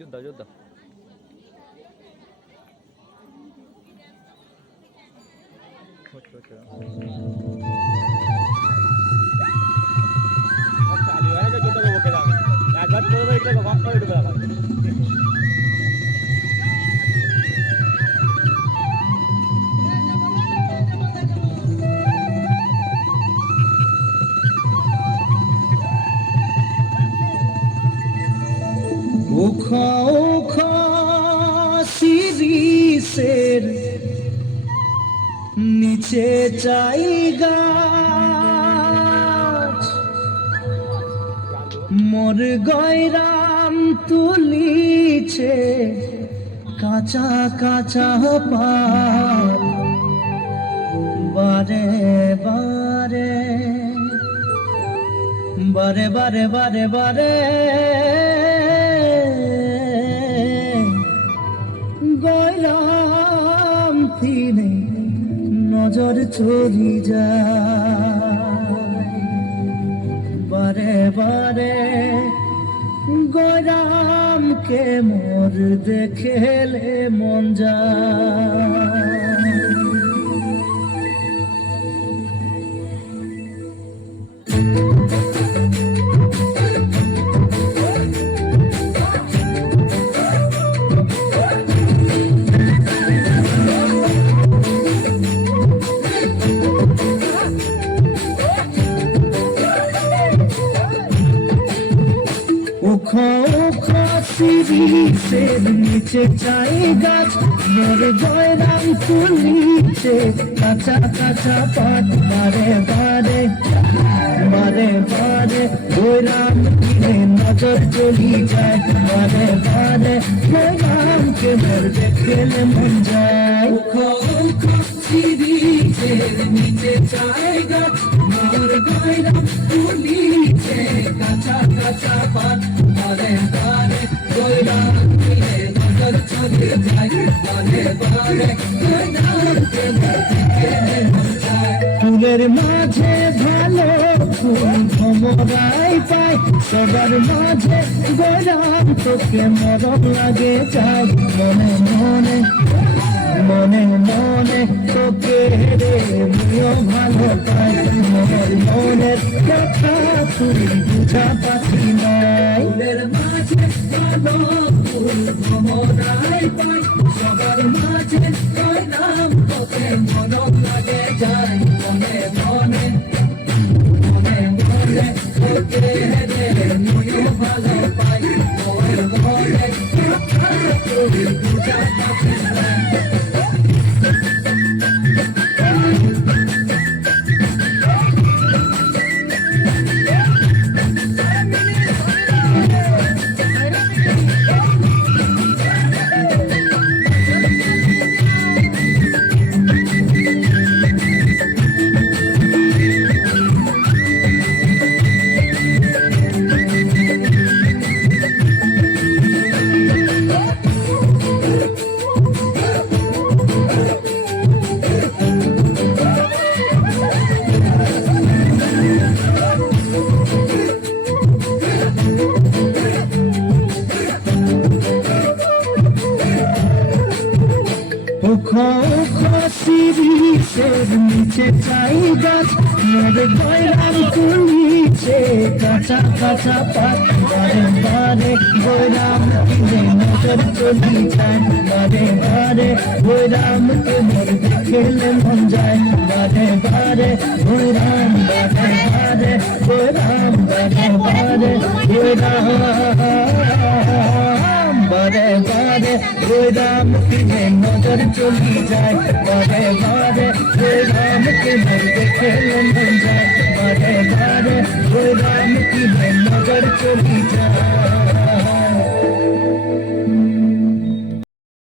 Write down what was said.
যোদ্ধা যোদ্ধা শিরিষের নিচে জায়গা মোর গয়রাম তুলিছে কাঁচা কাঁচা পাত বারে বারে বারে বারে বারে বারে গয়রাম থিনে নজর চলি যায় বারে বারে গয়রামকে মোর দেখেলে মন যায়। শিরিষের নিচে চাই গাছ মোর গয়রাম তুলিছে কাঁচা কাঁচা পাত বারে বারে বারে বারে গয়রাম কিনে নজর চলি যায় বারে বারে গয়রামকে মোর দেখেলে মন যায়। শিরিষের নিচে চাই গাছ মোর গয়রাম তুলিছে কাঁচা কাঁচা পাত বারে বারে গয়রাম কিনে নজর চলি যায় বারে বারে গয়রামকে মোর দেখেলে মন যায়। ফুলের মাঝে ভালো ফুল ভমরাই পায় সবার মাঝে গয়রাম তোকে মরম লাগে যায় মনে মনে মনে মনে তোকে রে আমিও ভালো পাই মনের মনের কথা তুই বুঝা পাচ্ছি নাই। ফুলের মাঝে ভালো ফুল ভমরাই পাই সবার মাঝে গয়রাম তোকে মরম লাগে যায় মনে মনে মনে মনে তোকে রে আমিও ভালো পাই মনের মনের কথা তুই বুঝা পাচ্ছি নাই। শিরিষের নিচে চাই গাছ মোর গয়রাম তুলিছে কাঁচা কাঁচা পাত বারে বারে গয়রাম কিনে নজর চলি যায় বারে বারে গয়রামকে মোর দেখেলে মন যায় বারে বারে গয়রাম বারে বারে গয়রাম বারে বারে গয়রাম বারে বারে গয়রাম কিনে নজর চলি যায় বারে বারে গয়রামকে মোর দেখেলে মন যায় বারে বারে গয়রাম কিনে নজর চলি যায়।